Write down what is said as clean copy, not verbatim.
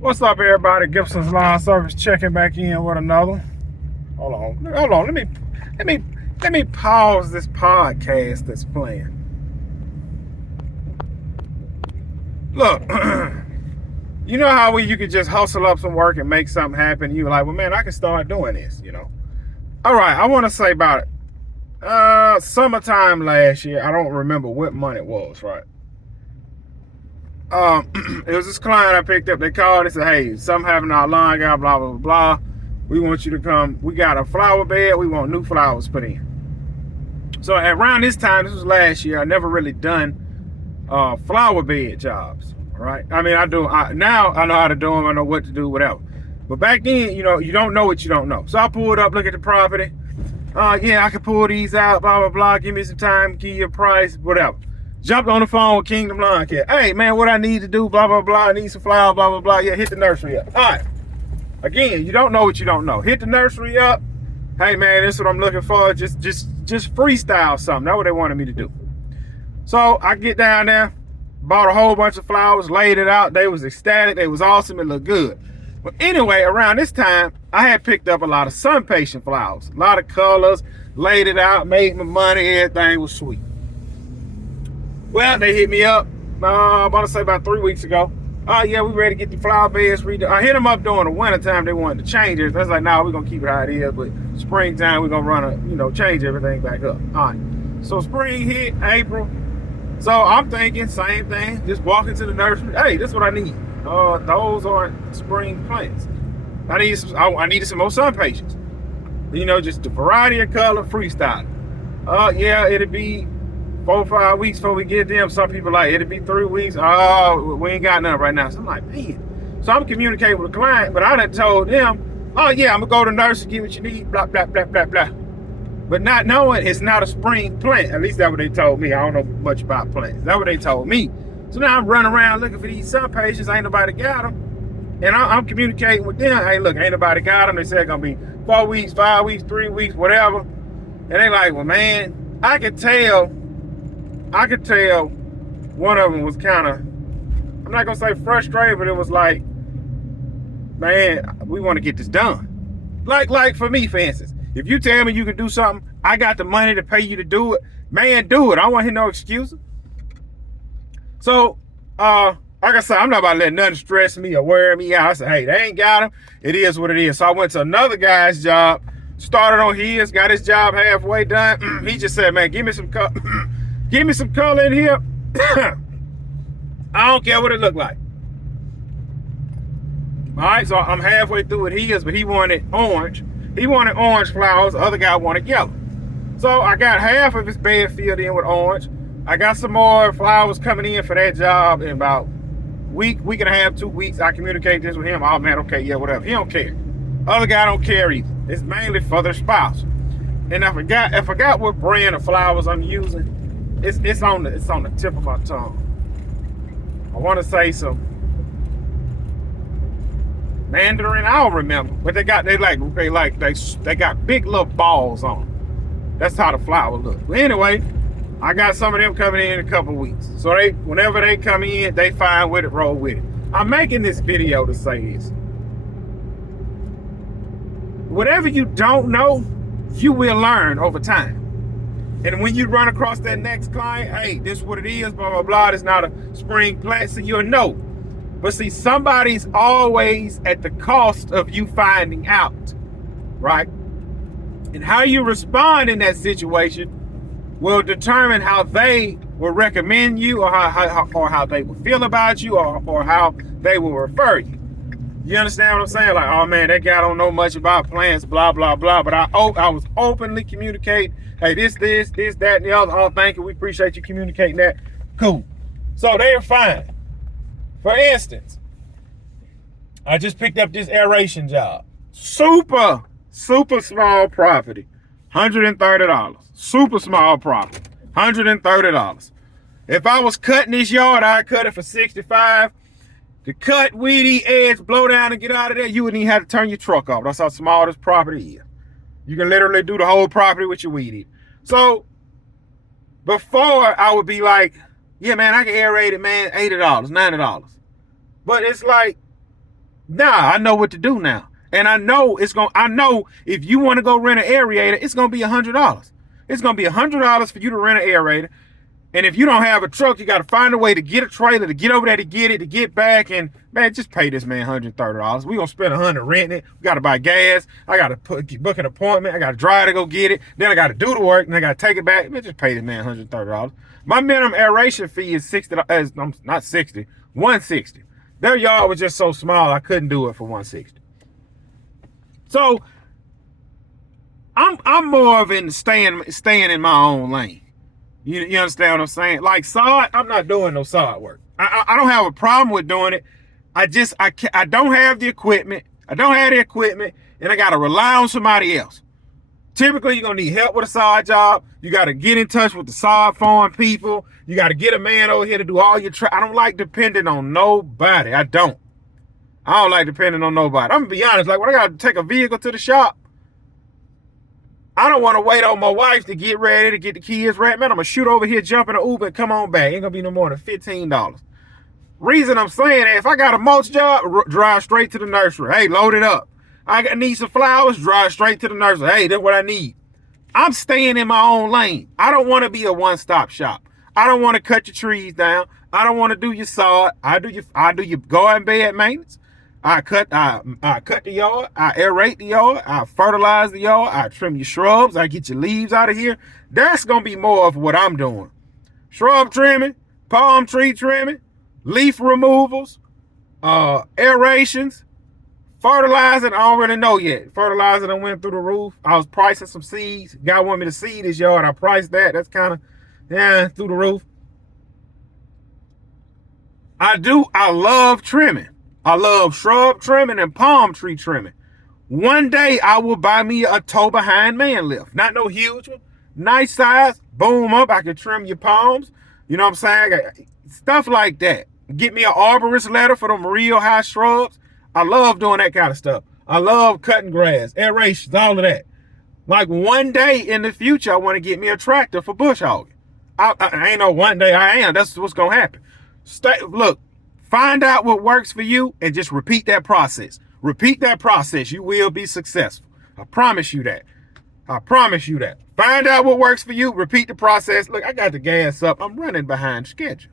What's up, everybody? Gibson's Lawn Service checking back in with another. Hold on. Let me pause this podcast that's playing. Look, you know how you could just hustle up some work and make something happen. You're like, well, man, I can start doing this. All right, I want to say about it. Summertime last year. I don't remember what month it was. Right. It was this client I picked up. They called and said, hey, something happened to our lawn guy, blah, blah, blah. We want you to come. We got a flower bed. We want new flowers put in. So around this time, this was last year, I never really done flower bed jobs, right? I mean, now I know how to do them. I know what to do, whatever. But back then, you don't know what you don't know. So I pulled up, look at the property. Yeah, I can pull these out, blah, blah, blah. Give me some time, give you a price, whatever. Jumped on the phone with Kingdom Lawn Care. Hey, man, what I need to do, blah, blah, blah. I need some flowers, blah, blah, blah. Yeah, hit the nursery up. All right. Again, you don't know what you don't know. Hit the nursery up. Hey, man, this is what I'm looking for. Just freestyle something. That's what they wanted me to do. So I get down there, bought a whole bunch of flowers, laid it out. They was ecstatic. They was awesome. It looked good. But anyway, around this time, I had picked up a lot of sun patient flowers. A lot of colors. Laid it out. Made my money. Everything was sweet. Well, they hit me up, I want to say about 3 weeks ago. Oh, yeah, we ready to get the flower beds redone. I hit them up during the winter time. They wanted to change it. I was like, nah, we're going to keep it how it is. But springtime, we're going to change everything back up. All right. So spring hit, April. So I'm thinking, same thing. Just walking to the nursery. Hey, this is what I need. Those aren't spring plants. I needed some more sun patients. Just the variety of color, freestyle. Yeah, it'd be 4 or 5 weeks before we get them. Some people like it'll be 3 weeks. Oh, we ain't got none right now. So I'm like, man. So I'm communicating with the client, but I done told them, oh yeah, I'm gonna go to the nurse and get what you need, blah, blah, blah, blah, blah. But not knowing it's not a spring plant. At least that's what they told me. I don't know much about plants. That's what they told me. So now I'm running around looking for these sun patients. Ain't nobody got them. And I'm communicating with them. Hey, look, ain't nobody got them. They said it's gonna be 4 weeks, 5 weeks, 3 weeks, whatever. And they like, well, man, I could tell one of them was kind of, I'm not going to say frustrated, but it was like, man, we want to get this done. Like for me, for instance, if you tell me you can do something, I got the money to pay you to do it, man, do it. I don't want to hear no excuses. So, like I said, I'm not about to let nothing stress me or wear me out. I said, hey, they ain't got him. It is what it is. So I went to another guy's job, started on his, got his job halfway done. He just said, man, give me some color in here. I don't care what it looked like. All right, so I'm halfway through with his, but he wanted orange. He wanted orange flowers. The other guy wanted yellow. So I got half of his bed filled in with orange. I got some more flowers coming in for that job in about week and a half, 2 weeks. I communicate this with him. Oh man, okay, yeah, whatever. He don't care. Other guy don't care either. It's mainly for their spouse. And I forgot what brand of flowers I'm using. It's on the tip of my tongue. I want to say some Mandarin. I don't remember, but they got big little balls on them. That's how the flower looks. But anyway, I got some of them coming in a couple weeks. So whenever they come in, they fine with it, roll with it. I'm making this video to say this. Whatever you don't know, you will learn over time. And when you run across that next client, hey, this is what it is, blah, blah, blah. It's not a spring plant, so you'll know. But see, somebody's always at the cost of you finding out, right? And how you respond in that situation will determine how they will recommend you or how they will feel about you or how they will refer you. You understand what I'm saying? Like, oh man, that guy don't know much about plants, blah, blah, blah. But I was openly communicating, hey, this, that, and the other. Oh, thank you. We appreciate you communicating that. Cool. So they are fine. For instance, I just picked up this aeration job. Super small property. $130. Super small property. $130. If I was cutting this yard, I'd cut it for $65. To cut, weedy, edge, blow down, and get out of there, you wouldn't even have to turn your truck off. That's how small this property is. You can literally do the whole property with your weed eater. So before I would be like, yeah, man, I can aerate it, man, $80, $90. But it's like, Nah, I know what to do now. And I know I know if you want to go rent an aerator, it's gonna be $100. It's gonna be $100 for you to rent an aerator. And if you don't have a truck, you gotta find a way to get a trailer, to get over there to get it, to get back. And man, just pay this man $130. We gonna spend $100 renting it. We gotta buy gas. I gotta book an appointment. I gotta drive to go get it. Then I gotta do the work, and I gotta take it back. Man, just pay this man $130. My minimum aeration fee is $60. Not 60, $160. Their yard was just so small, I couldn't do it for $160. So I'm more of in staying in my own lane. You understand what I'm saying? Like sod, I'm not doing no sod work. I don't have a problem with doing it. I don't have the equipment. I don't have the equipment, and I gotta rely on somebody else. Typically, you're gonna need help with a sod job. You gotta get in touch with the sod farm people. You gotta get a man over here to do all your I don't like depending on nobody. I don't like depending on nobody. I'm gonna be honest. Like when I gotta take a vehicle to the shop, I don't want to wait on my wife to get ready to get the kids ready. Man, I'm gonna shoot over here, jump in an Uber, and come on back. Ain't gonna be no more than $15. Reason I'm saying that, if I got a mulch job, drive straight to the nursery. Hey, load it up. I need some flowers, drive straight to the nursery. Hey, that's what I need. I'm staying in my own lane. I don't want to be a one-stop shop. I don't want to cut your trees down. I don't want to do your sod. I do your garden bed maintenance. I cut the yard. I aerate the yard. I fertilize the yard. I trim your shrubs. I get your leaves out of here. That's gonna be more of what I'm doing. Shrub trimming, palm tree trimming, leaf removals, aerations, fertilizing. I don't really know yet. Fertilizing, I went through the roof. I was pricing some seeds. Guy wanted me to seed his yard. I priced that. That's kind of through the roof. I love trimming. I love shrub trimming and palm tree trimming. One day I will buy me a tow behind man lift. Not no huge one. Nice size. Boom up. I can trim your palms. You know what I'm saying? Stuff like that. Get me an arborist ladder for them real high shrubs. I love doing that kind of stuff. I love cutting grass, aerations, all of that. Like one day in the future, I want to get me a tractor for bush hogging. I ain't no one day I am. That's what's going to happen. Look, find out what works for you and just repeat that process. Repeat that process. You will be successful. I promise you that. I promise you that. Find out what works for you. Repeat the process. Look, I got the gas up. I'm running behind schedule.